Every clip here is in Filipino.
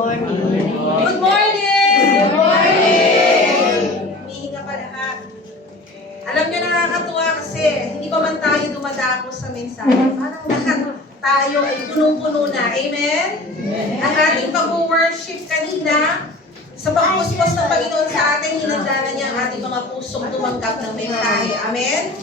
morning. Good morning! Good morning! Humihinga pa lahat. Alam niyo, nakakatuwa kasi hindi pa man tayo dumadako sa mensahe. Parang lahat tayo ay punong-puno na. Amen? Ang ating pag-worship kanina, sa pagpuspos ng Panginoon sa atin, hinanda na niya ang ating mga pusong tumanggap ng mensahe. Amen?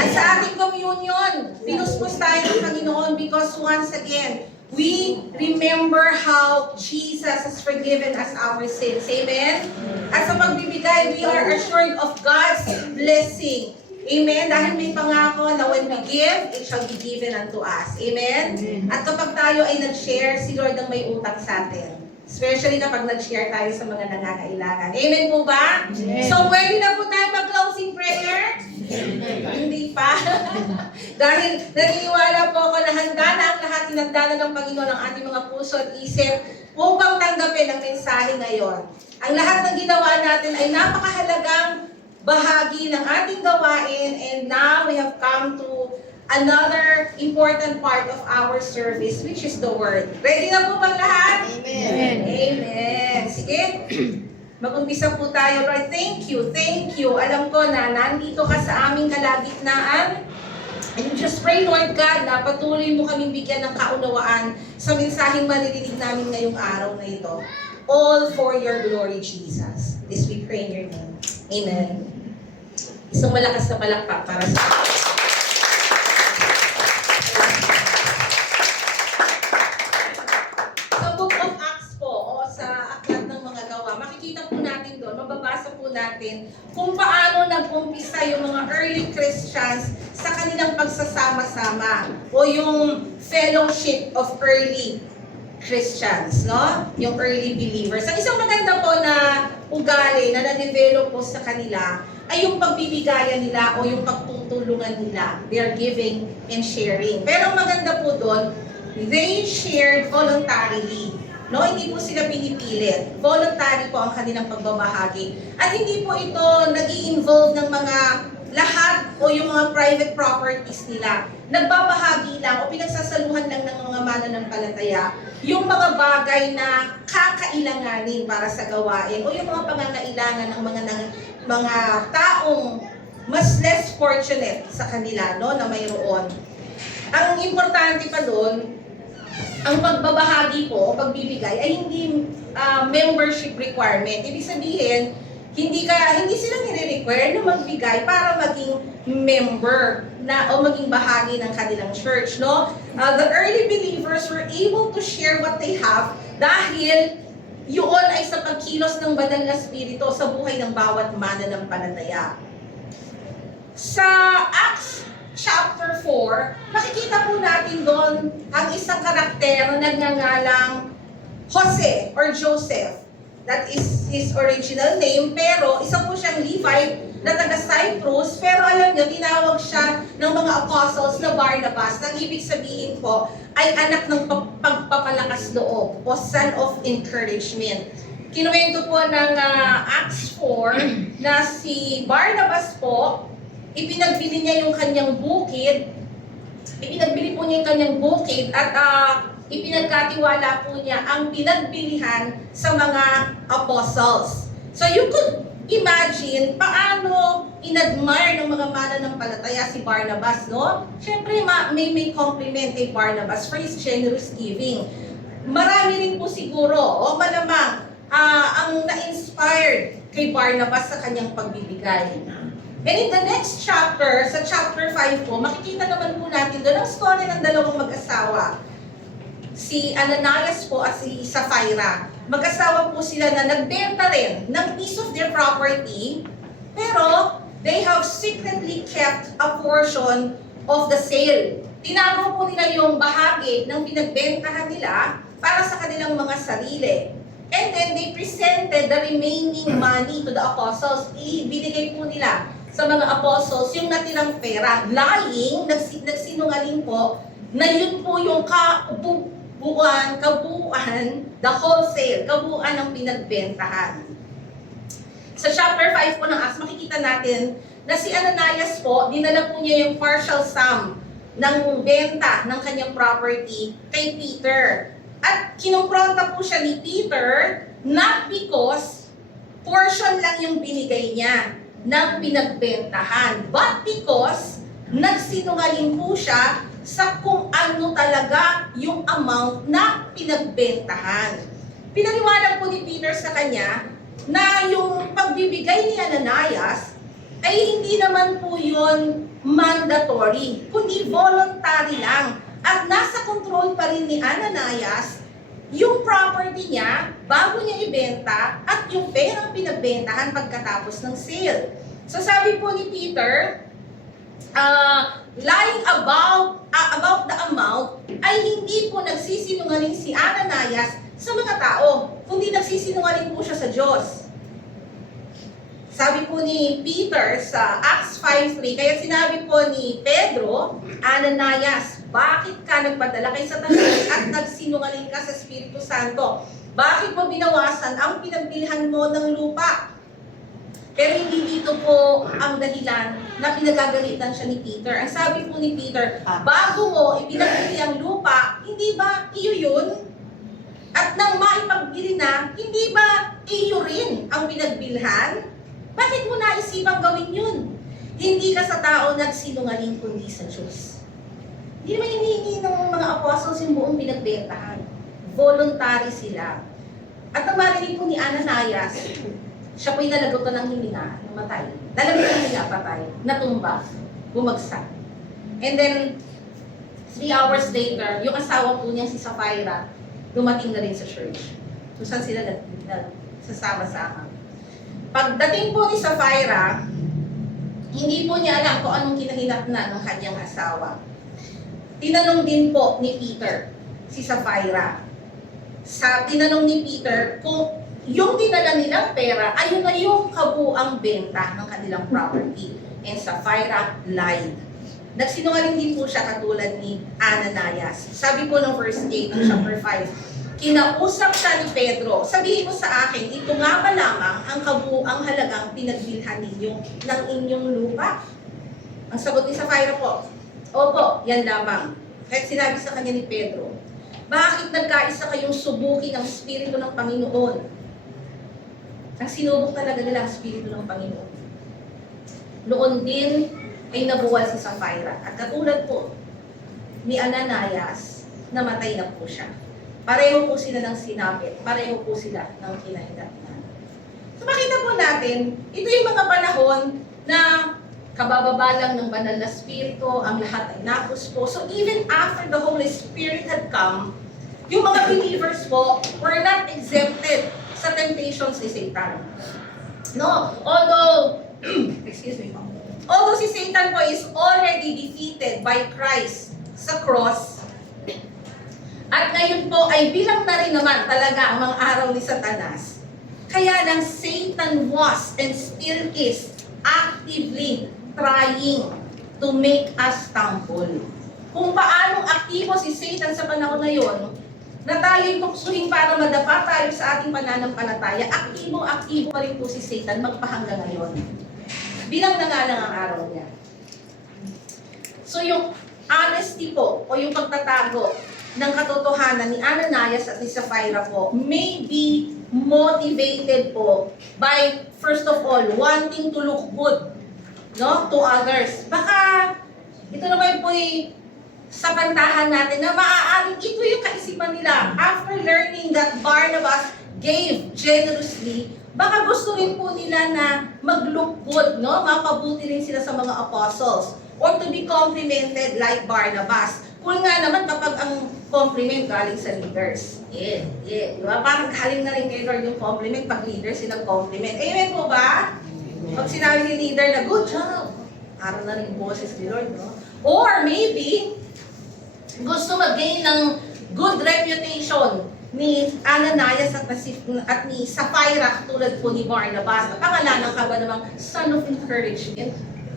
At sa ating communion, pinuspos tayo ng Panginoon because once again, we remember how Jesus has forgiven us our sins. Amen? At sa pagbibigay, we are assured of God's blessing. Amen? Dahil may pangako na when we give, it shall be given unto us. Amen? At kapag tayo ay nag-share, si Lord ang may utang sa atin. Especially kapag nag-share tayo sa mga nangangailangan. Amen po ba? So, pwede na po tayo mag-closing prayer? Hindi pa. Dahil naniniwala po ako na handa na ang lahat, hinanda na ng Panginoon ang ating mga puso at isip upang tanggapin ang mensahe ngayon. Ang lahat ng ginawa natin ay napakahalagang bahagi ng ating gawain, and now we have come to another important part of our service, which is the Word. Ready na po bang lahat? Amen. Amen. Sige. Mag-umpisa po tayo. Lord, thank you. Thank you. Alam ko na nandito ka sa aming kalagitnaan. And just pray, Lord God, na patuloy mo kaming bigyan ng kaunawaan sa mensaheng maririnig namin ngayong araw na ito. All for your glory, Jesus. This we pray in your name. Amen. Isang malakas na palakpak para sa natin kung paano nag-umpisa yung mga early Christians sa kanilang pagsasama-sama o yung fellowship of early Christians, no? Yung early believers. Ang isang maganda po na ugali na na-develop po sa kanila ay yung pagbibigayan nila o yung pagtutulungan nila. They are giving and sharing. Pero ang maganda po doon, they shared voluntarily. No, hindi po sila pinipilit. Voluntary po ang kanilang pagbabahagi. At hindi po ito nag-i-involve ng mga lahat o yung mga private properties nila. Nagbabahagi lang o pinagsasaluhan lang ng mga mananampalataya yung mga bagay na kakailanganin para sa gawain o yung mga pangangailangan ng mga taong mas less fortunate sa kanila, no, na mayroon. Ang importante pa doon, ang pagbabahagi po o pagbibigay ay hindi membership requirement. Ibig sabihin, hindi sila nire-require na magbigay para maging member na o maging bahagi ng kanilang church, no? The early believers were able to share what they have dahil yun ay sa pagkilos ng banal na spirito sa buhay ng bawat mananampalataya. Sa Acts Chapter 4, makikita po natin doon ang isang karakter na nagngangalang Jose or Joseph. That is his original name, pero isa po siyang Levite na taga Cyprus, pero alam niyo, tinawag siya ng mga apostles na Barnabas, na ibig sabihin po ay anak ng pagpapalakas loob o son of encouragement. Kinuwento po ng Acts 4 na si Barnabas po, ipinagbili niya yung kanyang bukid, at ipinagkatiwala po niya ang pinagbilihan sa mga apostles. So you could imagine paano inadmire ng mga mananampalataya si Barnabas, no? Siyempre may compliment kay Barnabas for his generous giving. Marami rin po siguro, o malamang, ang na-inspired kay Barnabas sa kanyang pagbibigay. And in the next chapter, sa chapter 5 po, makikita naman po natin doon ang story ng dalawang mag-asawa. Si Ananias po at si Sapphira. Mag-asawa po sila na nagbenta rin ng piece of their property, pero they have secretly kept a portion of the sale. Tinago po nila yung bahagi ng pinagbentahan nila para sa kanilang mga sarili. And then they presented the remaining money to the apostles. Ibinigay po nila sa mga apostles yung natirang pera, lying, nagsinungaling po, na yun po yung kabuuan, the wholesale, kabuuan ng pinagbentahan. Sa chapter 5 po ng Acts, makikita natin na si Ananias po, dinala po niya yung partial sum ng benta ng kanyang property kay Peter. At At kinumpronta po siya ni Peter, not because portion lang yung binigay niya ng pinagbentahan, but because nagsinungaling po siya sa kung ano talaga yung amount na pinagbentahan. Pinaliwanag po ni Peter sa kanya na yung pagbibigay ni Ananias ay hindi naman po yun mandatory, kundi voluntary lang. At nasa control pa rin ni Ananias yung property niya bago niya ibenta at yung perang pinagbentahan pagkatapos ng sale. So sabi po ni Peter, lying about the amount ay hindi po nagsisinungaling si Ananias sa mga tao, kundi nagsisinungaling po siya sa Diyos. Sabi po ni Peter sa Acts 5:3, kaya sinabi po ni Pedro, Ananias, bakit ka nagpadala kay Satanas at nagsinungaling ka sa Espiritu Santo? Bakit mo binawasan ang pinagbilhan mo ng lupa? Pero hindi dito po ang dahilan na pinagagalitan siya ni Peter. Ang sabi po ni Peter, bago mo ipinagbili ang lupa, hindi ba iyo yun? At nang maipagbili na, hindi ba iyo rin ang pinagbilhan? Bakit mo naisipang gawin yun? Hindi ka sa tao nagsinungaling kundi sa Diyos. Hindi naman hinihingi ng mga apostles yung buong pinagbentahan. Voluntary sila. At nang marinig po ni Ananias, siya po'y nalagutan ng hininga, namatay. Nalagutan ng hininga, patay, natumba, bumagsak. And then, 3 hours later, yung asawa po niya si Sapphira, dumating na rin sa church. Kung saan sila nagsasama-sama. Pagdating po ni Sapphira, hindi po niya alam kung anong kinahinatnan ng kanyang asawa. Tinanong din po ni Peter, si Sapphira. Tinanong ni Peter kung yung dinala nilang pera, ayun na yung kabuang benta ng kanilang property. And Sapphira lied. Nagsinungaling din po siya katulad ni Ananias. Sabi po ng verse 8 ng chapter 5, kinausap siya ni Pedro, sabihin mo sa akin, ito nga ba lamang ang kabuang halagang pinagbilhan ninyo ng inyong lupa? Ang sagot ni Sapphira po, opo, yan lamang. Kaya sinabi sa kanya ni Pedro, bakit nagkaisa kayong subukin ng Espiritu ng Panginoon? Ang sinubok talaga nila ang Espiritu ng Panginoon. Noon din ay nabuwal si Sapphira. At katulad po ni Ananias, namatay na po siya. Pareho po sila ng sinapit. Pareho po sila ng kinahinatnan. So makita po natin, ito yung mga panahon na kabababa lang ng banal na Espiritu, ang lahat ay napuspo. So even after the Holy Spirit had come, yung mga believers po were not exempted sa temptations ni Satan. No, although, excuse me po, although si Satan po is already defeated by Christ sa cross, at ngayon po ay bilang na rin naman talaga ang mga araw ni Satanas. Kaya lang Satan was and still is actively trying to make us stumble. Kung paanong aktibo si Satan sa panahon na yon, na tayo'y tuksuhin para madapa tayo sa ating pananampalataya, aktibo pa rin po si Satan magpahanggang ngayon. Bilang na nga lang ang araw niya. So yung honesty po, o yung pagtatago ng katotohanan ni Ananias at ni Sapphira po may be motivated po by, first of all, wanting to look good, no, to others. Baka ito naman po sa pantahan natin na maaaring ito yung kaisipan nila after learning that Barnabas gave generously. Baka gusto rin po nila na mag-look good, no? Mapabuti rin sila sa mga apostles or to be complimented like Barnabas. Kung nga naman kapag ang compliment galing sa leaders. Diba? Parang galing na rin kay Lord yung compliment pag leaders silang compliment. Amen po ba? Pag sinabi ni leader na, good job, araw na rin boses ni Lord, no? Or maybe, gusto mag-gain ng good reputation ni Ananias at ni Sapphira tulad po ni Barnabas. Pangalanan ka ba namang son of encouragement?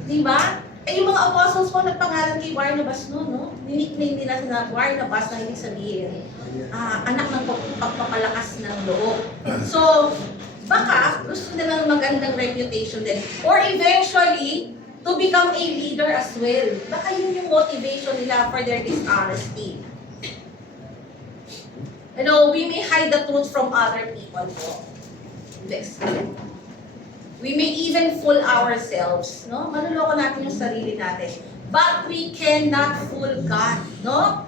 Diba? Eh yung mga apostles po nagpangalan kay Barnabas no? Nickname nila na Barnabas na ibig sabihin, anak ng pagpapalakas ng loob. So, baka gusto nilang magandang reputation din. Or eventually, to become a leader as well. Baka yun yung motivation nila for their dishonesty. We may hide the truth from other people po. This. We may even fool ourselves, no? Manloloko natin yung sarili natin. But we cannot fool God, no?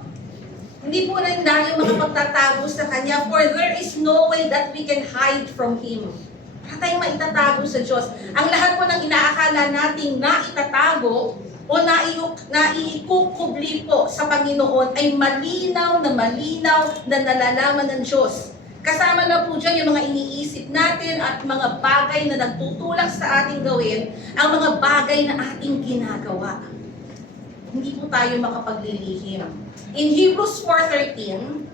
Hindi po rin tayo makapagtatago sa Kanya, for there is no way that we can hide from Him. Wala tayong maitatago sa Diyos. Ang lahat po ng inaakala nating naitatago o naiikukubli po sa Panginoon ay malinaw na nalalaman ng Diyos. Kasama na po dyan yung mga iniisip natin at mga bagay na nagtutulak sa ating gawin, ang mga bagay na ating ginagawa. Hindi po tayo makapaglilihim. In Hebrews 4:13,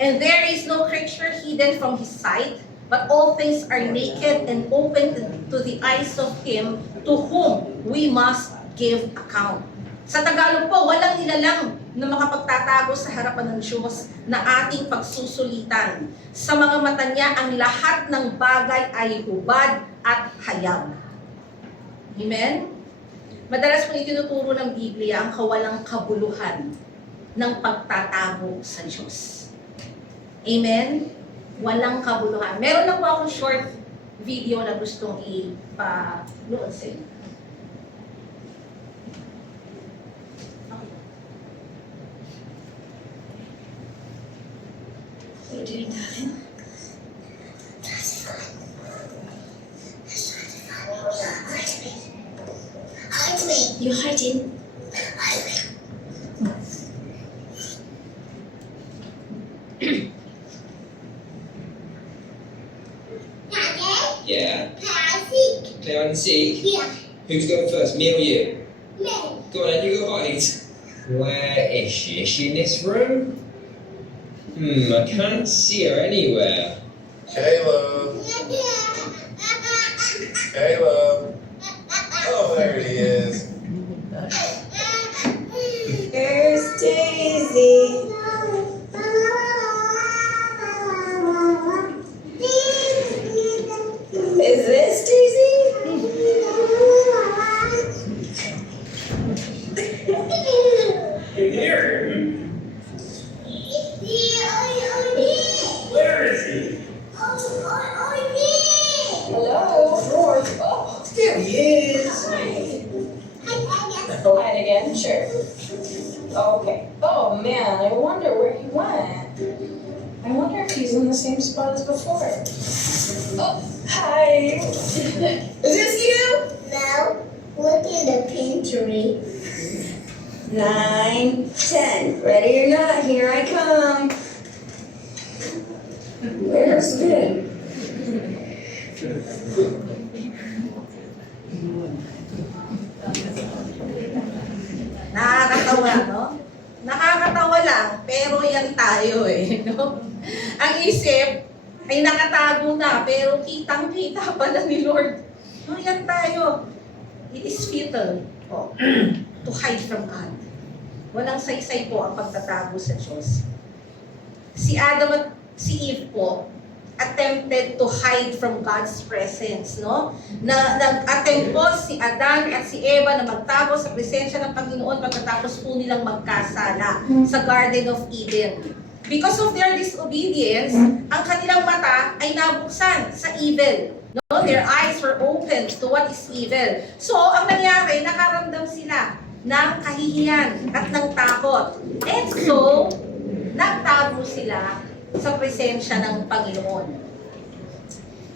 and there is no creature hidden from His sight, but all things are naked and open to the eyes of Him to whom we must give account. Sa Tagalog po, walang nilalang na makapagtatago sa harapan ng Diyos na ating pagsusulitan. Sa mga mata niya, ang lahat ng bagay ay hubad at hayag. Amen? Madalas po itinuturo ng Biblia ang kawalang kabuluhan ng pagtatago sa Diyos. Amen? Walang kabuluhan. Meron lang po akong short video na gustong ipanood sa inyo. You're doing nothing? Hide me. You're hiding. Hide me. Yeah. Seek. Play hide and seek. Yeah. Who's going first, me or you? Me. Go on then, you go hide. Where is she? Is she in this room? I can't see her anywhere. Caleb. Caleb. Oh, there he is. There's Daisy. Is this Daisy? In here? Where is he? Hello, George. Oh, There he is. hide again? Sure. Okay. Oh man, I wonder where he went. I wonder if he's in the same spot as before. Oh, hi. Is this you? No, look in the pantry. 9, 10. Ready or not, here I come. Where's Vin? Nakakatawa, no? Nakakatawa lang, pero yan tayo no? Ang isip ay nakatago na, pero kitang-kita pala ni Lord. No, yan tayo. It is futile to hide from God. Walang saysay po ang pagtatago sa Diyos. Si Adam at si Eve po, attempted to hide from God's presence, no? Nag-attempt po si Adan at si Eva na magtago sa presensya ng Panginoon pagkatapos po nilang magkasala sa Garden of Eden. Because of their disobedience, ang kanilang mata ay nabuksan sa evil. No? Their eyes were opened to what is evil. So, ang nangyari, nakaramdam sila ng kahihiyan at ng takot. And so, nagtago sila sa presensya ng Panginoon.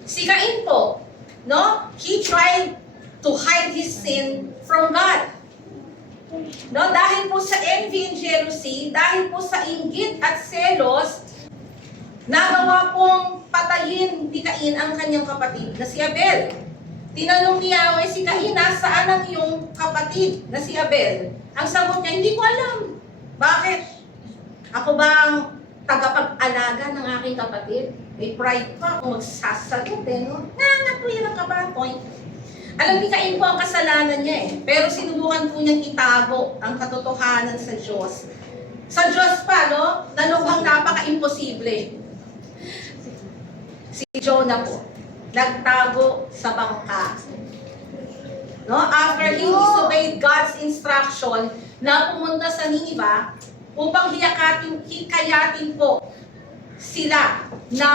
Si Cain po, no? He tried to hide his sin from God. No? Dahil po sa envy and jealousy, dahil po sa inggit at selos, nagawa pong patayin ni Cain ang kanyang kapatid na si Abel. Tinanong ni Yahweh si Cain, nasaan ang iyong kapatid na si Abel? Ang sagot niya, hindi ko alam. Bakit? Ako ba ang tagapag-alaga ng aking kapatid? May pride pa kung magsasagot no? Nangatwiran ka ba? Point. Alam ni Cain po ang kasalanan niya pero sinubukan po niyang itago ang katotohanan sa Diyos. Sa Diyos pa, no? Nalubhang napaka-imposible. Si Jonah po, nagtago sa bangka. No? After he disobeyed God's instruction na pumunta sa Nineveh, upang hikayatin po sila na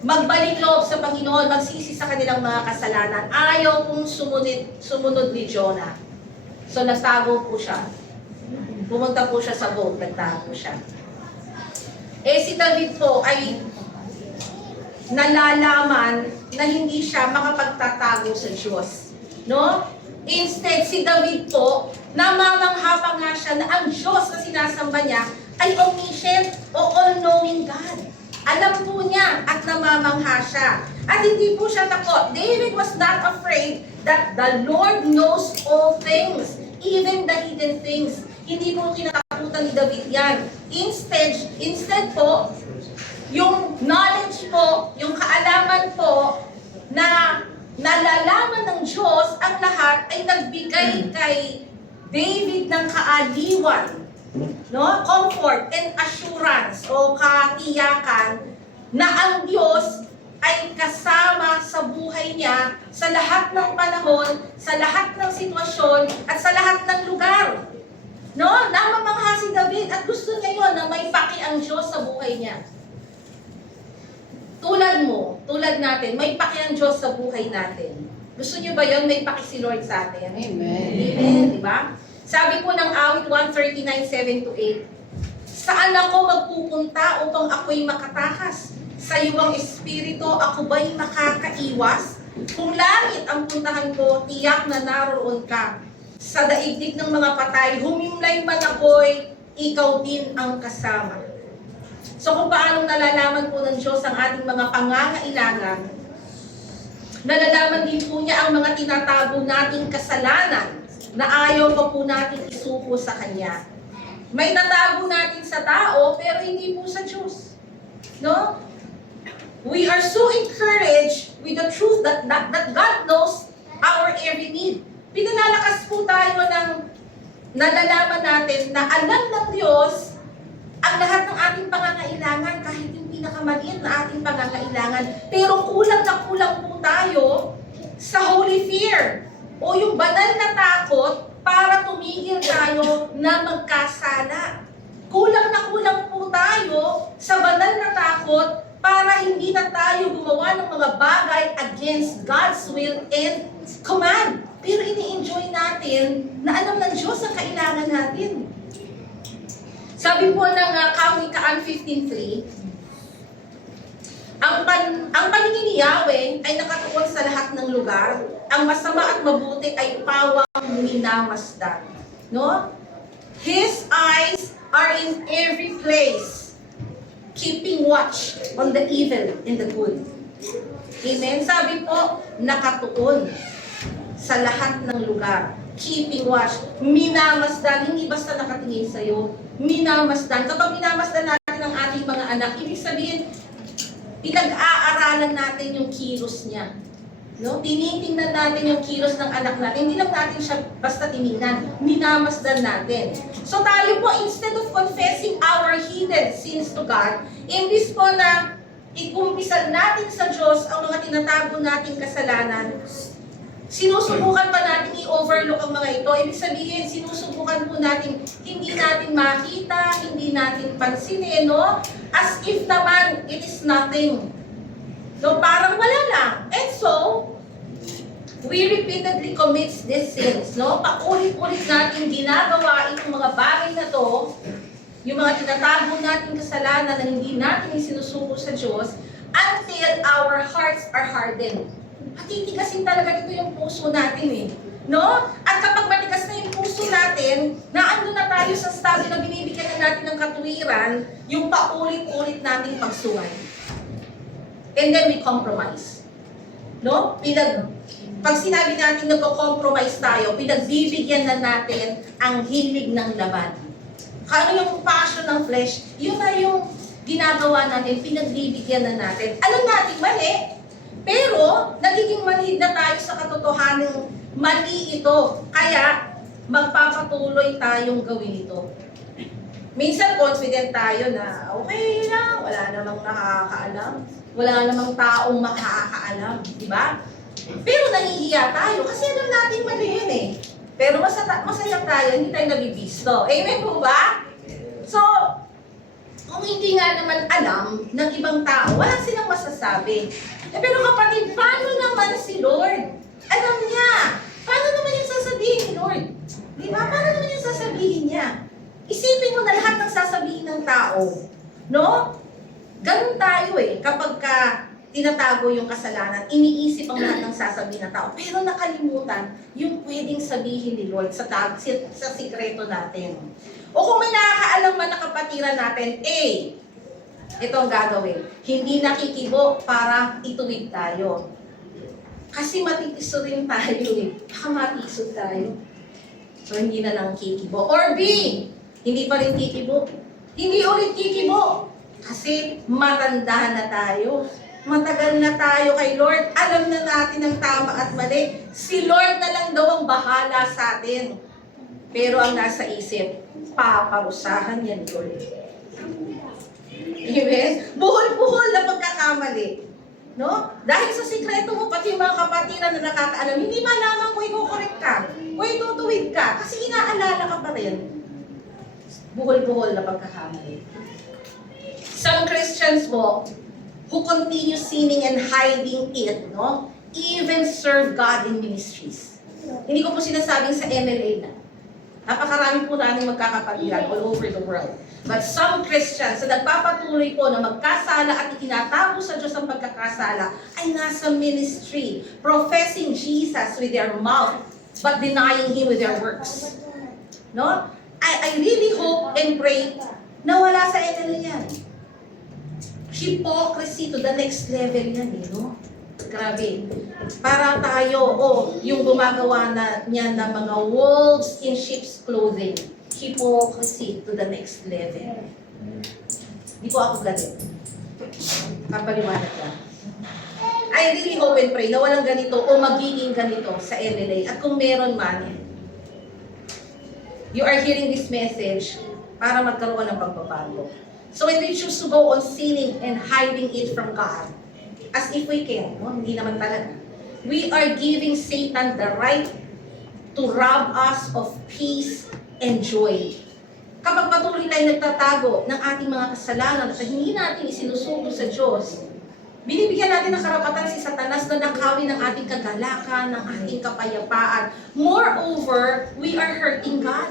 magbalik loob sa Panginoon, magsisi sa kanilang mga kasalanan. Ayaw pong sumunod ni Jonah. So nagtago po siya. Pumunta po siya sa boat, nagtago siya. Si David po ay nalalaman na hindi siya makapagtatago sa Diyos. No? Instead, si David po, namamangha pa nga siya na ang Diyos na sinasamba niya ay omniscient o all-knowing God. Alam po niya at namamangha siya. At hindi po siya takot. David was not afraid that the Lord knows all things, even the hidden things. Hindi po kinatakutan ni David yan. Instead po, yung knowledge po, yung kaalaman po na nalalaman ng Diyos ang lahat ay nagbigay kay David ng kaaliwan, no? Comfort and assurance o katiyakan na ang Diyos ay kasama sa buhay niya sa lahat ng panahon, sa lahat ng sitwasyon at sa lahat ng lugar. No? Namamangha si David at gusto niya yun na may paki ang Diyos sa buhay niya. Tulad natin, may paki ang Diyos sa buhay natin. Gusto niyo ba yun? May paki si Lord sa atin. Amen. Amen, di ba? Sabi po ng awit 139:7-8, saan ako magpupunta upang ako'y makatakas? Sa iyong espiritu ako ba'y makakaiwas? Kung langit ang puntahan ko, tiyak na naroon ka. Sa daigdig ng mga patay, humimlay man ako'y, ikaw din ang kasama. So kung paanong nalalaman po ng Diyos ang ating mga pangangailangan, nalalaman din po niya ang mga tinatago nating kasalanan na ayaw pa po natin isuko sa Kanya. May natago natin sa tao, pero hindi po sa Diyos. No? We are so encouraged with the truth that God knows our every need. Pinalalakas po tayo ng nalalaman natin na alam ng Diyos ang lahat ng ating pangangailangan, kahit yung pinakamaliit na ating pangangailangan. Pero kulang na kulang po tayo sa holy fear o yung banal na takot para tumigil tayo na magkasala. Kulang na kulang po tayo sa banal na takot para hindi na tayo gumawa ng mga bagay against God's will and command. Pero ini-enjoy natin na alam ng Diyos ang kailangan natin. Sabi po ng Kawikaan 15:3, ang paningin ni Yahweh ay nakatuon sa lahat ng lugar, ang masama at mabuti ay pawang minamasdan. No? His eyes are in every place, keeping watch on the evil and the good. Amen? Sabi po, nakatuon sa lahat ng lugar. Keeping watch. Minamasdan. Hindi basta nakatingin sa'yo. Minamasdan. Kapag minamasdan natin ang ating mga anak, ibig sabihin, pinag-aaralan natin yung kilos niya. No? Tinitingnan natin yung kilos ng anak natin. Hindi lang natin siya basta tinignan. Minamasdan natin. So tayo po, instead of confessing our hidden sins to God, imbis po na ikumpisal natin sa Diyos ang mga tinatago nating kasalanan, sinusubukan pa natin i-overlook ang mga ito. Ibig sabihin, sinusubukan po natin hindi natin makita, hindi natin pansinin, no? As if naman, it is nothing. So, parang wala lang. And so, we repeatedly commit these sins, no? Paulit-ulit natin ginagawa itong mga bagay na to, yung mga tinatago nating kasalanan na hindi natin isinusuko sa Diyos, until our hearts are hardened. Titigasin talaga dito yung puso natin eh. No? At kapag matigas na yung puso natin, naano na tayo sa estado na binibigyan na natin ng katuwiran, yung paulit-ulit nating pagsuway. And then we compromise. No? Pag sinabi natin nagko-compromise tayo, pinagbibigyan na natin ang hilig ng laban. Kano yung passion ng flesh, yun na yung ginagawa natin, pinagbibigyan na natin. Alam natin mali, pero nagiging manhid na tayo sa katotohanan, mali ito. Kaya magpapatuloy tayong gawin ito. Minsan confident tayo na okay lang, wala namang nakakaalam. Wala namang taong makakaalam, di ba? Pero nahihiya tayo kasi alam natin mali yun eh. Pero masaya tayo, hindi tayo nabibisto. Amen po ba? So, kung hindi nga naman alam ng ibang tao, wala silang masasabi. Pero kapatid, paano naman si Lord? Alam niya. Paano naman yung sasabihin ni Lord? Di ba? Paano naman yung sasabihin niya? Isipin mo na lahat ng sasabihin ng tao. No? Ganun tayo kapag tinatago yung kasalanan, iniisip ang lahat ng sasabihin ng tao. Pero nakalimutan yung pwedeng sabihin ni Lord sa sikreto natin. O kung may nakakaalam man na kapatiran natin, ito ang gagawin. Hindi nakikibo para ituwid tayo. Kasi matikiso rin tayo Baka matisod tayo. So hindi na lang kikibo. Or B, hindi pa rin kikibo. Hindi ulit kikibo. Kasi matanda na tayo. Matagal na tayo kay Lord. Alam na natin ang tama at mali. Si Lord na lang daw ang bahala sa atin. Pero ang nasa isip, paparusahan yan, Lord. Amen? Buhol-buhol na pagkakamali. No? Dahil sa sikreto mo, pati yung mga kapatiran na nakakaalam, hindi malaman kung iko-correct ka, o itutuwid ka, kasi inaalala ka pa rin. Buhol-buhol na pagkakamali. Some Christians po, who continue sinning and hiding it, no? Even serve God in ministries. Hindi ko po sinasabing sa MLA na. Napakarami po namin magkakapatiran all over the world. But some Christians na nagpapatuloy po na magkasala at itinatago sa Diyos ang pagkakasala ay nasa ministry, professing Jesus with their mouth, but denying Him with their works. No? I really hope and pray na wala sa MLA yan. Hypocrisy to the next level yan, no? Grabe. Para tayo, yung gumagawa niya ng mga wolves in sheep's clothing. Hypocrisy to the next level. Di po ako galit. Kapaliwanag lang. I really hope and pray na walang ganito o magiging ganito sa MLA. At kung meron man, you are hearing this message para magkaroon ng pagbabago. So when we choose to go on sinning and hiding it from God, as if we can, no? Hindi naman talaga. We are giving Satan the right to rob us of peace and joy. Kapag patuloy tayo nagtatago ng ating mga kasalanan at hindi natin isinusugo sa Diyos, binibigyan natin ng karapatan si Satanas na nakawin ng ating kagalakan, ng ating kapayapaan. Moreover, we are hurting God.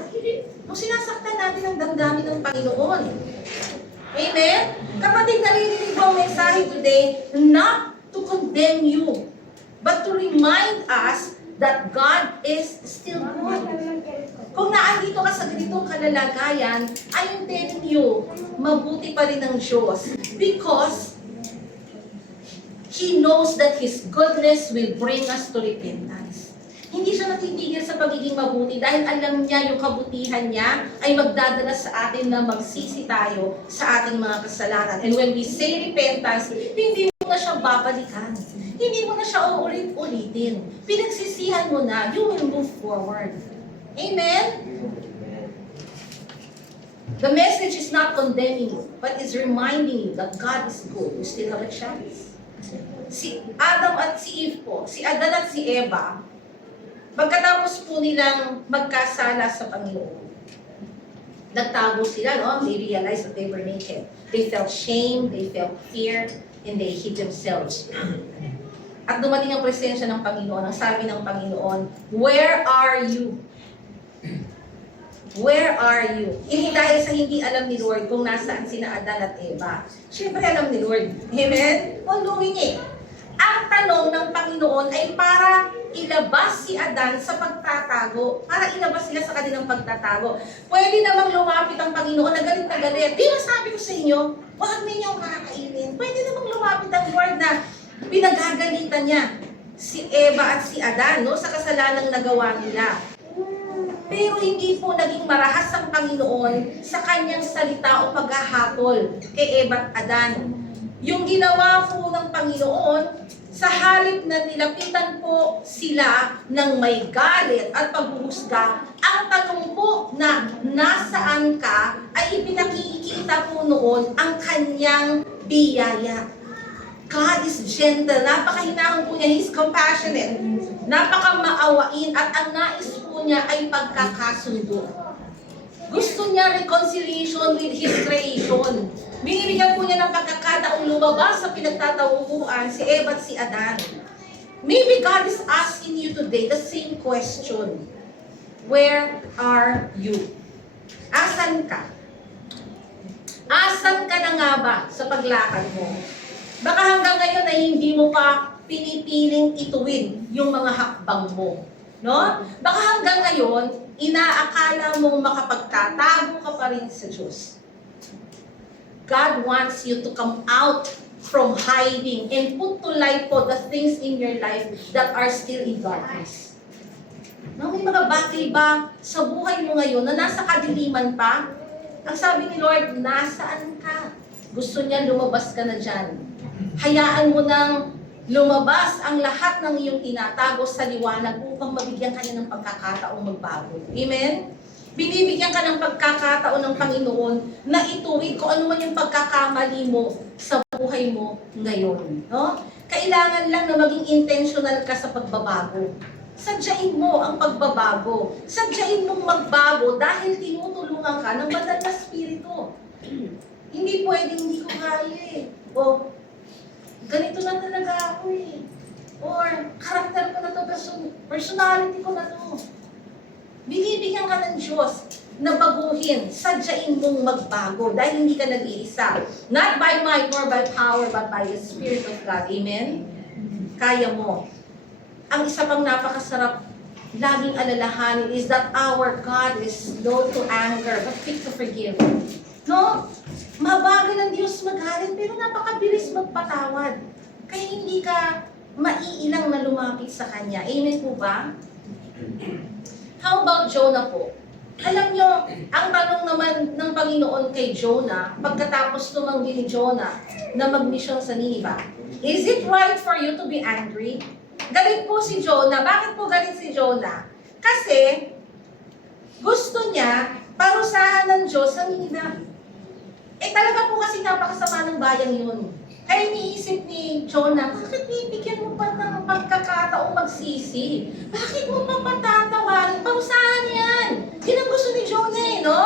Nung sinasaktan natin ang damdamin ng Panginoon. Amen? Kapatid, naririnig mo ang mensahe today, not to condemn you, but to remind us that God is still good. Kung naandito ka sa ganitong kalalagayan, I am telling you, mabuti pa rin ang Diyos. Because He knows that His goodness will bring us to repentance. Hindi siya natitigil sa pagiging mabuti dahil alam niya yung kabutihan niya ay magdadala sa atin na magsisi tayo sa ating mga kasalanan. And when we say repentance, hindi mo na siya babalikan. Hindi mo na siya uulit-ulitin. Pinagsisihan mo na, you will move forward. Amen? The message is not condemning you, but is reminding you that God is good. You still have a chance. Si Adam at si Eve po, si Adan at si Eva, pagkatapos po nilang magkasala sa Panginoon, nagtago sila, no? They realized that they were naked. They felt shame, they felt fear, and they hid themselves. At dumating ang presensya ng Panginoon, ang sabi ng Panginoon, where are you? Where are you? Hindi dahil sa hindi alam ni Lord kung nasaan sina Adan at Eva. Siyempre alam ni Lord. Amen? All knowing eh. Ang tanong ng Panginoon ay para ilabas si Adan sa pagtatago. Para ilabas sila sa kanilang pagtatago. Pwede namang lumapit ang Panginoon na galit. Di ba sabi ko sa inyo, huwag ninyong kakainin. Pwede namang lumapit ang Lord na pinagagalitan niya si Eva at si Adan, no, sa kasalanang nagawa nila. Pero hindi po naging marahas ang Panginoon sa kanyang salita o paghahatol kay Eva at Adan. Yung ginawa po ng Panginoon, sa halip na nilapitan po sila ng may galit at paghuhusga, ang tanong po na nasaan ka ay ipinakikita po noon ang kanyang biyaya. God is gentle, napakahinahon po niya, He's compassionate, napakamaawain at ang nais po niya ay pagkakasundo. Gusto niya reconciliation with His creation. Binibigyan po niya ng pagkakataong lumabas sa pinagtatauhan si Eva at si Adan. Maybe God is asking you today the same question. Where are you? Asan ka? Asan ka na nga ba sa paglakad mo? Baka hanggang ngayon ay hindi mo pa pinipiling ituwid yung mga hakbang mo. No? Baka hanggang ngayon, inaakala mong makapagtatago ka pa rin sa Diyos. God wants you to come out from hiding and put to light po the things in your life that are still in darkness. No, may mga bagay ba sa buhay mo ngayon na nasa kadiliman pa? Ang sabi ni Lord, nasaan ka? Gusto niya lumabas ka na dyan. Hayaan mo nang lumabas ang lahat ng iyong tinatago sa liwanag upang mabigyan ka niya ng pagkakataong magbago. Amen? Binibigyan ka ng pagkakataon ng Panginoon na ituwid kung ano man yung pagkakamali mo sa buhay mo ngayon. No? Kailangan lang na maging intentional ka sa pagbabago. Sadyain mo ang pagbabago. Sadyain mong magbago dahil tinutulungan ka ng banal na spirito. Hindi pwedeng hindi ko kaya eh. O, ganito na talaga ako eh. Or, karakter ko na to, personality ko na to. Binibigyan ka ng Diyos na baguhin, sadyain mong magbago dahil hindi ka nag-iisa. Not by might nor by power, but by the Spirit of God. Amen? Kaya mo. Ang isa pang napakasarap laging alalahanin is that our God is slow to anger, but quick to forgive. No? Mabagal ang Diyos magalit, pero napakabilis magpatawad. Kaya hindi ka maiilang na lumapit sa Kanya. Amen po ba? How about Jonah po? Alam nyo, ang tanong naman ng Panginoon kay Jonah, pagkatapos tumanggi ni Jonah na magmisyon sa Nineveh, is it right for you to be angry? Galit po si Jonah. Bakit po galit si Jonah? Kasi gusto niya parusahan ng Diyos ang Nineveh. Talaga po kasi napakasama ng bayang yun. Kaya iniisip ni Jonah, bakit bibigyan mo pa ng pagkakataong magsisi? Bakit mo pa patatawarin? Parusahan yan! Yun ang gusto ni Jonah no?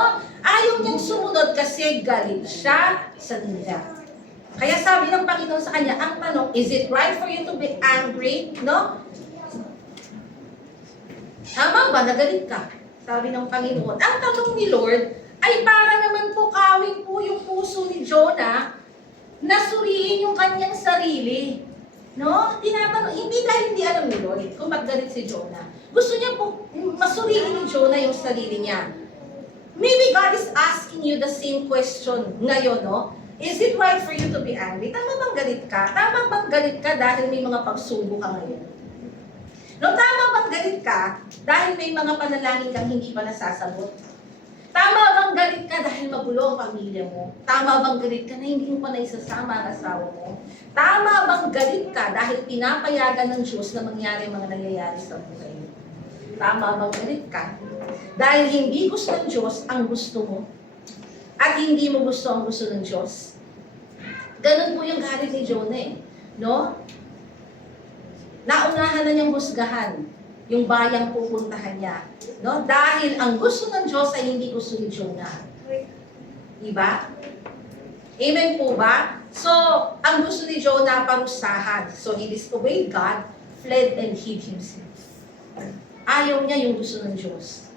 Ayaw niyang sumunod kasi galit siya sa Nineveh. Kaya sabi ng Panginoon sa kanya, ang tanong, is it right for you to be angry? No? Tama ba? Nagalit ka? Sabi ng Panginoon. Ang tanong ni Lord, ay para naman po kawin po yung puso ni Jonah na suriin yung kanyang sarili. No? Tinatanong, hindi dahil hindi alam ni Lord kung maggalit si Jonah. Gusto niya po masuriin ni Jonah yung sarili niya. Maybe God is asking you the same question ngayon, no? Is it right for you to be angry? Tama bang galit ka? Tama bang galit ka dahil may mga pagsubok ka ngayon? No, tama bang galit ka dahil may mga panalangin kang hindi pa nasasagot? Tama bang galit ka dahil magulo ang pamilya mo? Tama bang galit ka na hindi mo pa naisasama ang asawa mo? Tama bang galit ka dahil pinapayagan ng Diyos na mangyari ang mga nangyayari sa buhay mo? Tama bang galit ka dahil hindi gusto ng Diyos ang gusto mo? At hindi mo gusto ang gusto ng Diyos? Ganun po yung galit ni Jonah eh. No? Naunahan na niyang husgahan yung bayang pupuntahan niya. No? Dahil ang gusto ng Diyos ay hindi gusto ni Jonah. Diba? Amen po ba? So, ang gusto ni Jonah parusahan. So, he disobeyed God, fled and hid himself. Ayaw niya yung gusto ng Diyos.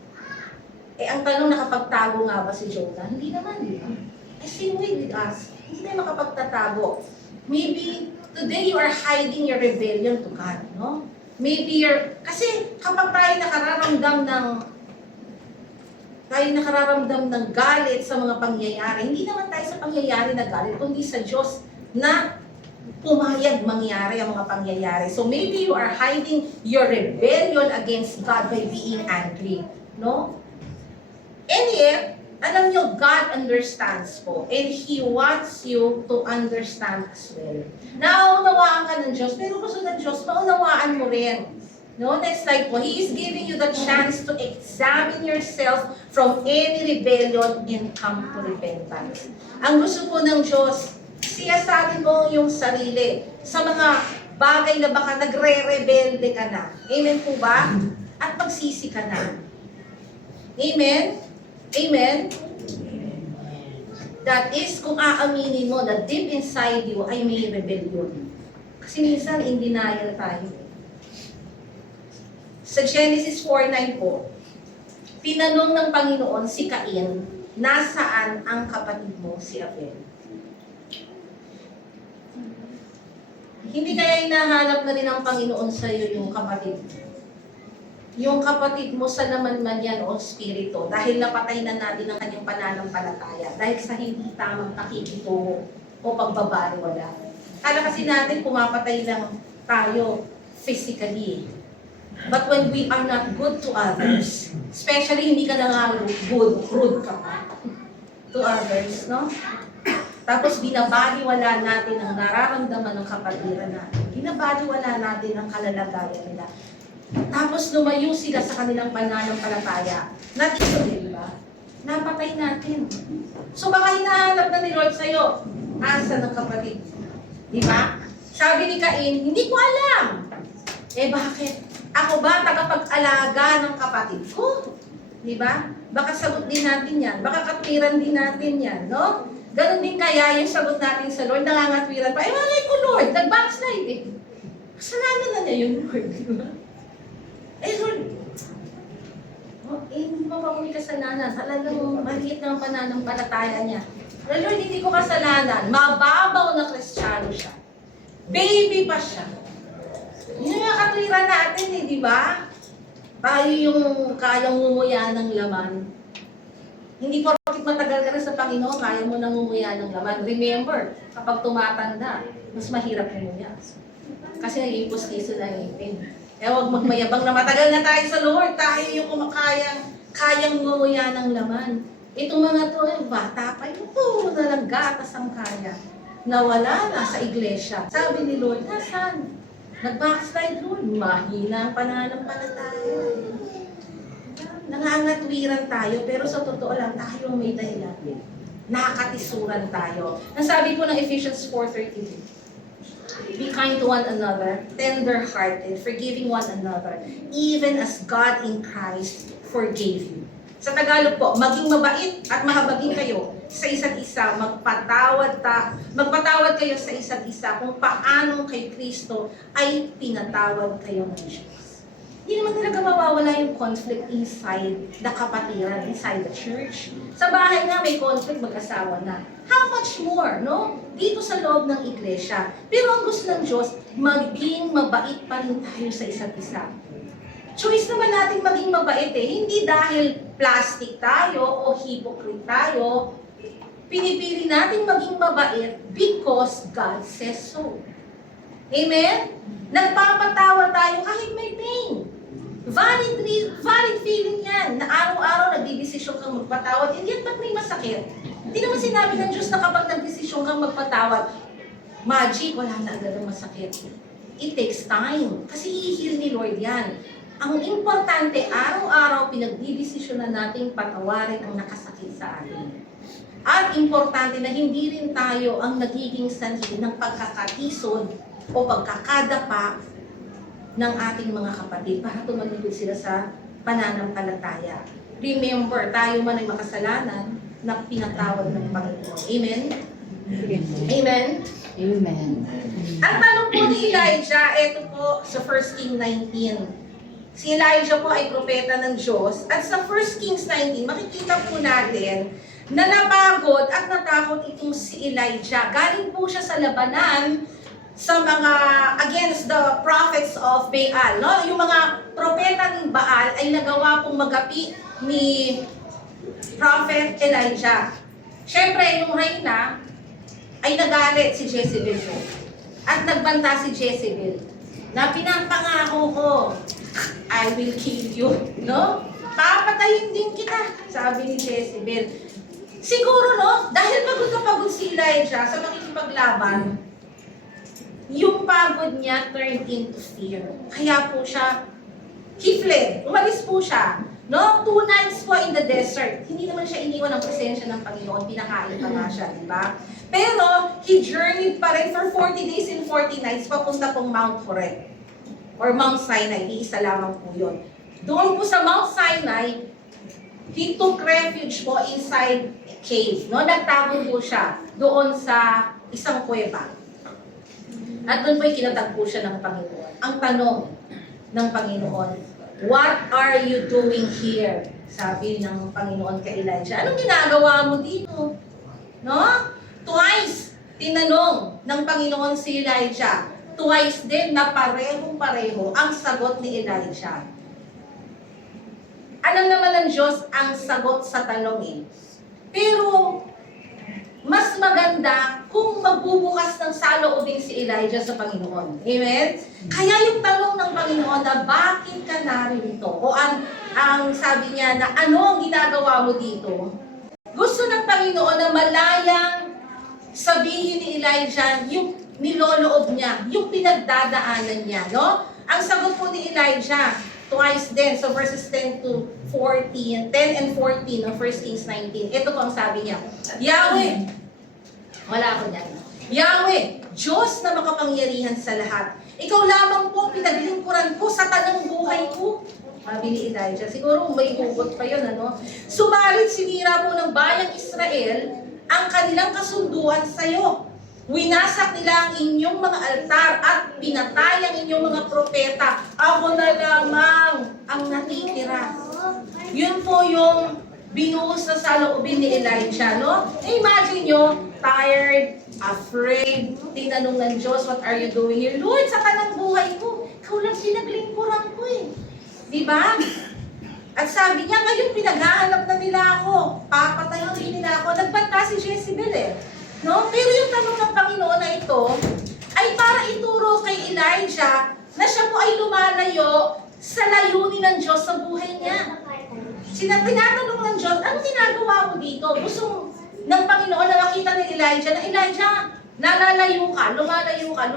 Ang tanong, nakapagtago nga ba si Jonah? Hindi naman, di ba? Same way with us. Hindi tayo makapagtatago. Maybe today you are hiding your rebellion to God, no? Maybe kasi kapag tayo nakararamdam ng galit sa mga pangyayari, hindi naman tayo sa pangyayari na galit, kundi sa Diyos na pumayag mangyari ang mga pangyayari. So maybe you are hiding your rebellion against God by being angry, no? And yet, alam nyo, God understands po. And He wants you to understand as well. Naunawaan ka ng Diyos, pero gusto ng Diyos, maunawaan mo rin. No? Next slide po. He is giving you the chance to examine yourself from any rebellion and come to repentance. Ang gusto po ng Diyos, siyasatin mo yung sarili sa mga bagay na baka nagre-rebelde ka na. Amen po ba? At magsisi ka na. Amen? Amen? That is, kung aaminin mo na deep inside you ay may rebellion. Kasi minsan, in denial tayo. Sa Genesis 4:9 po, tinanong ng Panginoon si Cain, nasaan ang kapatid mo si Abel? Hindi kaya hinahanap na rin ng Panginoon sa iyo yung kapatid mo? Yung kapatid mo sa laman man yan o spirito, dahil napatay na natin ang kanyang pananampalataya, dahil sa hindi tamang pakikitungo o pagbabaliwala. Kala kasi natin pumapatay lang tayo physically. But when we are not good to others, especially hindi ka na nga rude ka pa to others, no? Tapos binabaliwala natin ang nararamdaman ng kapatiran natin. Binabaliwala natin ang kalalagayan nila. Tapos lumayo sila sa kanilang pananampalataya. Natin ito, di ba? Napatay natin. So baka hinahanap na ni Lord sa'yo, asa ng kapatid? Di ba? Sabi ni Cain, hindi ko alam. Eh bakit? Ako ba tagapag-alaga ng kapatid ko? Di ba? Baka sagot din natin yan. Baka katwiran din natin yan, no? Ganon din kaya yung sagot natin sa Lord, nangangatwiran pa. Eh malay ko Lord, nag-backslide eh. Kasalanan na niya yung Lord, di ba? Eh Lord, hindi pa ako may kasalanan. Talagang maliit na ang pananampalataya niya. Pero Lord, hindi ko kasalanan. Mababaw na Kristiyano siya. Baby pa siya. Yun yung katwiran natin eh, di ba? Tayo yung kayang ngumuya ng laman. Hindi porkit matagal ka na sa Panginoon, kaya mo nang ngumuya ng laman. Remember, kapag tumatanda, mas mahirap ngumuya. Kasi naging pustiso na yung ngipin. Eh huwag magmayabang na matagal na tayo sa Lord. Tayo yung kayang ngumuya ng laman. Itong mga to, bata pa yun, puro na lang gatas ang kaya. Nawala na sa iglesia. Sabi ni Lord, nasaan? Nag-backslide Lord, mahina ang pananampalataya. Nangangatwiran tayo, pero sa totoo lang, tayo may dahilan. Nakakatisuran tayo. Nasabi po ng Ephesians 4:32, be kind to one another, tender-hearted, forgiving one another, even as God in Christ forgave you. Sa Tagalog po, maging mabait at mahabagin kayo sa isa't isa, magpatawad kayo sa isa't isa kung paano kay Kristo ay pinatawad kayo ng Diyos. Hindi naman talaga mawawala yung conflict inside the kapatiran, inside the church. Sa bahay nga may conflict, mag-asawa na. How much more, no? Dito sa loob ng iglesia. Pero ang gusto ng Diyos, maging mabait pa rin tayo sa isa't isa. Choice naman natin maging mabait eh. Hindi dahil plastic tayo o hypocrite tayo. Pinipili natin maging mabait because God says so. Amen? Nagpapatawa tayo kahit may pain. Valid feeling yan na araw-araw nagdidesisyon kang magpatawad. Hindi yan ba't may masakit? Hindi naman sinabi ng Diyos na kapag nagdesisyon kang magpatawad, magic, wala na agad ang masakit. It takes time. Kasi i-heal ni Lord yan. Ang importante, araw-araw pinagdidesisyonan nating patawarin ang nakasakit sa atin. At importante na hindi rin tayo ang nagiging sanhi ng pagkakatisod o pagkakadapa ng ating mga kapatid para tumalikod sila sa pananampalataya. Remember, tayo man ay makasalanan na pinatawad ng Panginoon. Amen? Amen? Amen. Ang tanong po ni Elijah, ito po sa 1 King 19. Si Elijah po ay propeta ng Diyos. At sa 1 Kings 19, makikita po natin na napagod at natakot itong si Elijah. Galing po siya sa labanan sa mga against the prophets of Baal. No? Yung mga propeta ng Baal ay nagawa pong magapi ni Prophet Elijah. Siyempre, yung reyna ay nagalit si Jezebel po. At nagbanta si Jezebel na pinapangako ko, I will kill you. No? Papatayin din kita, sabi ni Jezebel. Siguro, no? Dahil pagod si Elijah sa makikipaglaban, yung pagod niya turned into fear. Kaya po siya, he fled. Umalis po siya. No? 2 nights po in the desert. Hindi naman siya iniwan ng presensya ng Panginoon. Pinakain pa nga siya, di ba? Pero, he journeyed pa rin for 40 days and 40 nights papunta pong Mount Horeb. Or Mount Sinai. Iisa lamang po yun. Doon po sa Mount Sinai, He took refuge po inside a cave. No? Nagtago po siya doon sa isang kuweba. At doon po ikinatagpo siya ng Panginoon. Ang tanong ng Panginoon, what are you doing here? Sabi ng Panginoon kay Elijah. Anong ginagawa mo dito? No? Twice, tinanong ng Panginoon si Elijah. Twice din na parehong-pareho ang sagot ni Elijah. Alam naman ng Diyos ang sagot sa tanong eh. Pero, mas maganda kung magbubukas ng saloobin si Elijah sa Panginoon. Amen? Kaya yung tanong ng Panginoon na bakit ka narito? O ang sabi niya na ano ang ginagawa mo dito? Gusto ng Panginoon na malayang sabihin ni Elijah yung niloloob niya, yung pinagdadaanan niya. No? Ang sagot po ni Elijah, twice din. So verses 10 to 14, 10 and 14 ng 1 Kings 19. Ito po ang sabi niya. Yahweh, wala ako niyan. Yahweh, Diyos na makapangyarihan sa lahat. Ikaw lamang po pinaglingkuran ko sa tanang buhay ko. Sabi ni Elijah. Siguro may hugot pa yun, ano? Subalit sinira po ng bayang Israel ang kanilang kasunduan sa iyo. Winasak nila ang inyong mga altar at pinatay ang inyong mga propeta. Ako na lamang ang natitira. Yun po yung binuhos na saloobin ni Elijah, no? Imagine nyo, tired, afraid, tinanong ng Diyos, what are you doing here? Lord, sa kanang buhay ko, ikaw lang pinaglingkuran ko eh. Diba? At sabi niya, ngayon pinaghahanap na nila ako. Papatayin nila ako. Nagbanta si Jezebel eh. No? Pero yung tanong ng Panginoon na ito ay para ituro kay Elijah na siya po ay lumalayo sa layunin ng Diyos sa buhay niya. Tinatanong ng Diyos, anong ginagawa mo dito? Gusto ng Panginoon na makita ni Elijah na Elijah, nalalayo ka,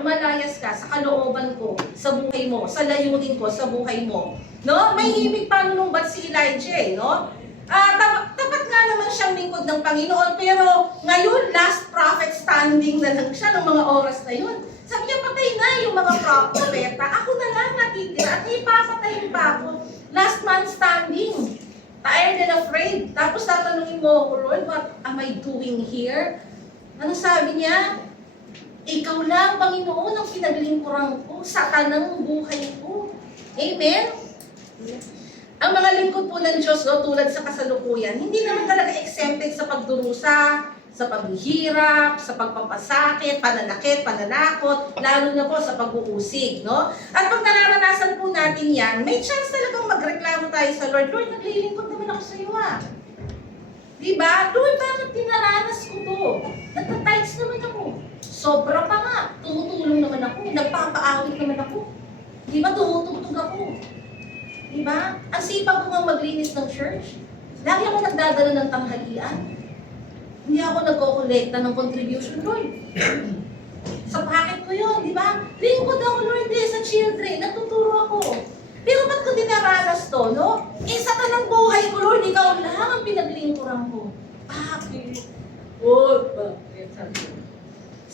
lumalayas ka sa kalooban ko, sa buhay mo, sa layunin ko, sa buhay mo. No? May himig panunumbat si Elijah eh, no? Tapat nga naman siyang lingkod ng Panginoon, pero ngayon, last prophet standing na lang siya ng mga oras na yun. Sabi niya, patay na yung mga propeta. Ako na lang natitira at ipapatayin pa ako. Last man standing. Tired and afraid. Tapos tatanungin mo, oh Lord, what am I doing here? Ano sabi niya? Ikaw lang, Panginoon, ang pinaglingkuran ko sa tanang buhay ko. Amen? Ang mga lingkod po ng Diyos, no, tulad sa kasalukuyan, hindi naman talaga exempted sa pagdurusa, sa paghihirap, sa pagpapasakit, pananakit, pananakot, lalo na po sa pag-uusig. No? At pag nararanasan po natin yan, may chance talagang magreklamo tayo sa Lord. Lord, naglilingkod naman ako sa iyo ah. Diba? Lord, bakit tinaranas ko to? Nagtatights naman ako. Sobra pa nga. Tumutulong naman ako. Nagpapaawit naman ako. Diba? Tumutugtog ako. Diba? Ang sipag ko nga maglinis ng church. Lagi ako nagdadala ng tanghalian. Hindi ako nagko-collecta ng contribution, Lord. Sa pocket ko yun, di ba? Lingkod ako, Lord, sa children. Nagtuturo ako. Pero ba't ko dinaranas to, no? Sa tanang buhay ko, Lord, ikaw lang ang pinaglingkuran ko. Bakit?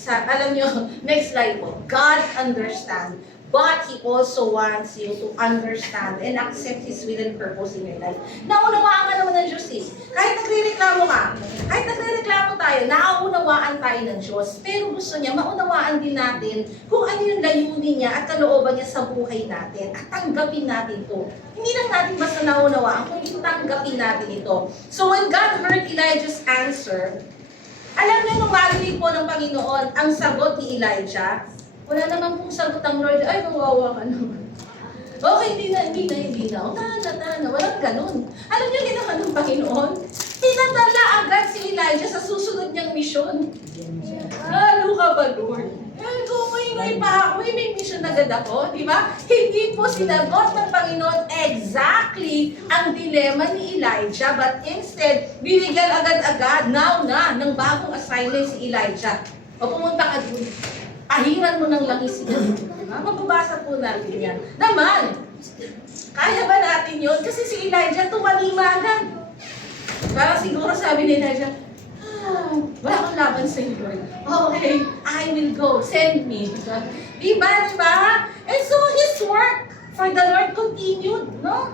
Alam nyo, next slide po. God understands. But He also wants you to understand and accept His will and purpose in your life. Naunawaan ka naman ng Diyos eh. Kahit nagre-reklamo ka, kahit nagre-reklamo tayo, nauunawaan tayo ng Diyos. Pero gusto niya, maunawaan din natin kung ano yung layunin niya at kalooban niya sa buhay natin. At tanggapin natin ito. Hindi lang natin basta naunawaan, kundi tanggapin natin ito. So when God heard Elijah's answer, alam niyo nung marinig po ng Panginoon ang sagot ni Elijah, wala naman pong sagot ang Lord, ay, kawawa ka naman. Okay, hindi na. O, tana. Walang ganun. Alam niyo, ginawa ng Panginoon? Pinadala agad si Elijah sa susunod niyang misyon. Lalo ka ba, Lord? Kung may pa ako, may mission agad ako, di ba? Hindi po sinagot ng Panginoon exactly ang dilema ni Elijah, but instead, binigyan agad-agad, now na, ng bagong assignment si Elijah. O pumunta ka dun. Ahiran mo ng langis si David. Magbabasa po natin yan. Naman, kaya ba natin yun? Kasi si Elijah tumalima agad. Parang siguro sabi ni Elijah, wala akong laban sa iyo, Lord. Okay, I will go. Send me. Diba? And so his work for the Lord continued, no?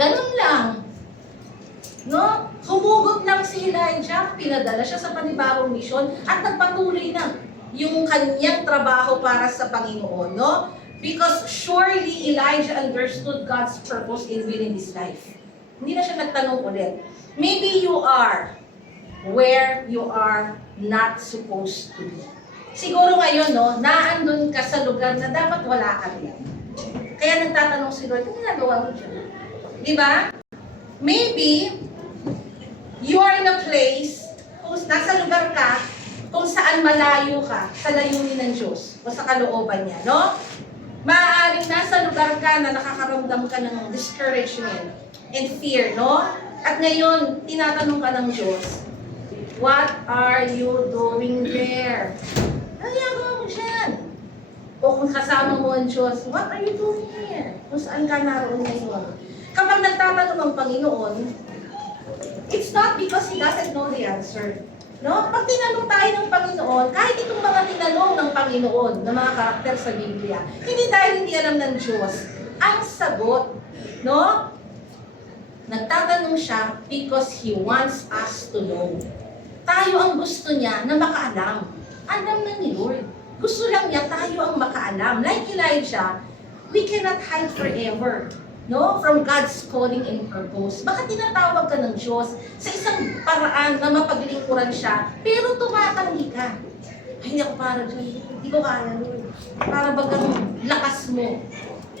Ganun lang. No? Humugot lang si Elijah, pinadala siya sa panibagong misyon at nagpatuloy na yung kanyang trabaho para sa Panginoon, no? Because surely Elijah understood God's purpose in winning his life. Hindi na siya nagtanong ulit. Maybe you are where you are not supposed to be. Siguro ngayon, no, naandun ka sa lugar na dapat wala ka rin. Kaya nagtatanong si Lord, ano ginagawa mo dyan? Di ba? Maybe, you are in a place, kung nasa lugar ka, kung saan malayo ka sa layunin ng Diyos o sa kalooban niya, no? Maaaring nasa lugar ka na nakakaramdam ka ng discouragement and fear, no? At ngayon, tinatanong ka ng Diyos, what are you doing there? Ano ginagawa mo dyan? O kung kasama mo ang Diyos, what are you doing here? Kung saan ka naroon ngayon? Kapag nagtatanong ang Panginoon, it's not because He doesn't know the answer. No? Pag tinanong tayo ng Panginoon, kahit itong mga tinanong ng Panginoon, ng mga karakter sa Biblia, hindi dahil hindi alam ng Diyos, ang sagot, no? Nagtatanong siya because He wants us to know. Tayo ang gusto niya na makaalam. Alam na ni Lord. Gusto lang niya tayo ang makaalam. Like Elijah, we cannot hide forever, no? From God's calling and purpose. Baka tinatawag ka ng Diyos sa isang paraan na mapaglingkuran siya, pero tumatanggi ka. Ay, hindi ako para dyan. Hindi ko kaya, Lord. Para bagang lakas mo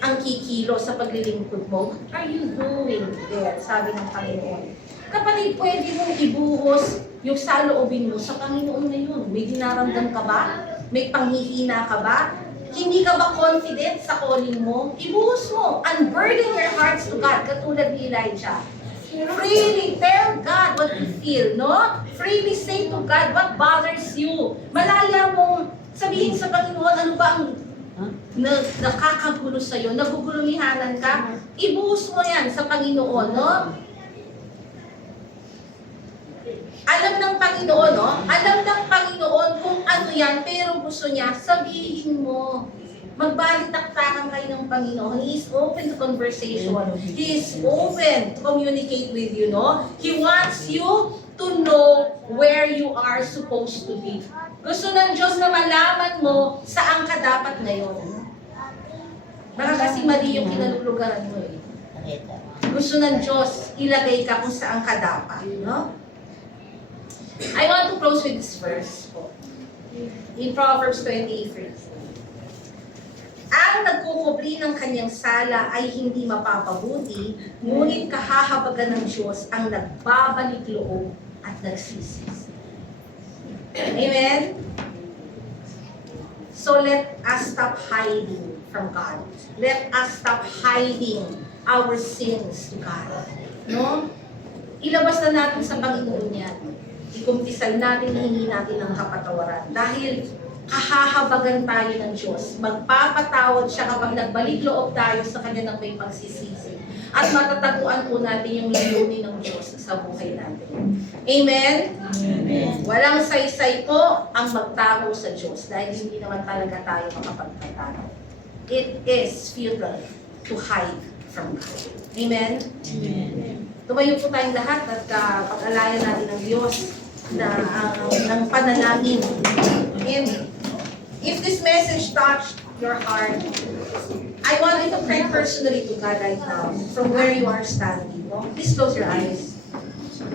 ang kikilo sa paglilingkod mo. What are you doing there? Sabi ng Panginoon. Kapatid, pwede mong ibuhos yung saloobin mo sa Panginoon ngayon. May dinaramdam ka ba? May panghihina ka ba? Hindi ka ba confident sa calling mo? Ibuhos mo. Unburden your hearts to God, katulad ni Elijah. Freely tell God what you feel, no? Freely say to God what bothers you. Malaya mong sabihin sa Panginoon, ano ba ang nakakagulo sa'yo, nagugulumihanan ka, ibuhos mo yan sa Panginoon, no? Alam ng Panginoon, no? Alam ng Panginoon kung ano yan, pero gusto niya, sabihin mo. Magbalitaktakan kayo ng Panginoon. He is open to conversation. He is open to communicate with you, no? He wants you to know where you are supposed to be. Gusto ng Diyos na malaman mo saan ka dapat ngayon. Baka kasi mali yung kinalulugaran mo eh. Gusto ng Diyos ilagay ka kung saan ka dapat, no? I want to close with this verse po. In Proverbs 28:3. Ang nagkukubli ng kanyang sala ay hindi mapapabuti, ngunit kahahabagan ng Diyos ang nagbabalik loob at nagsisis. Amen? So let us stop hiding from God. Let us stop hiding our sins to God. No? Ilabas na natin sa Panginoon yan. Ikumpisal natin, hihingi natin ng kapatawaran. Dahil kahahabagan tayo ng Diyos. Magpapatawad siya kapag nagbalik loob tayo sa Kanya ng may pagsisisi. At matataguan po natin yung layunin ng Diyos sa buhay natin. Amen? Amen. Walang saysay po ang magtago sa Diyos dahil hindi naman talaga tayo makapagtatago. It is futile to hide from God. Amen? Amen. Tumayo po tayong lahat at pag-alayan natin ng Diyos na ng panalangin. Amen. If this message touched your heart, I want you to pray personally to God right now from where you are standing. No? Please close your eyes.